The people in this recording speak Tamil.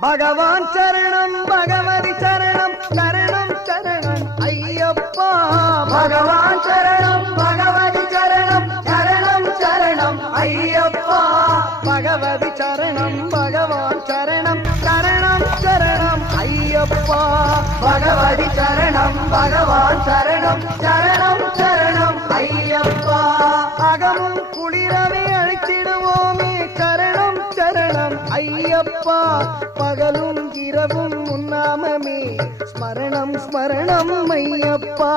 பகவான் சரணம் பகவதி சரணம் சரணம் சரணம் ஐயப்பா பகவான் சரணம் பகவதி சரணம் சரணம் சரணம் ஐயப்பா பகவதி சரணம் பகவான் சரணம் சரணம் சரணம் ஐயப்பா பகவதி சரணம் பகவான் சரணம் சரணம் சரணம் ஐயப்பா அகமும் குளிரவே அழைச்சிடுவோமே சரணம் சரணம் ஐயப்பா பகலும் இரவும் உன்னாமமே ஸ்மரணம் ஸ்மரணம் ஐயப்பா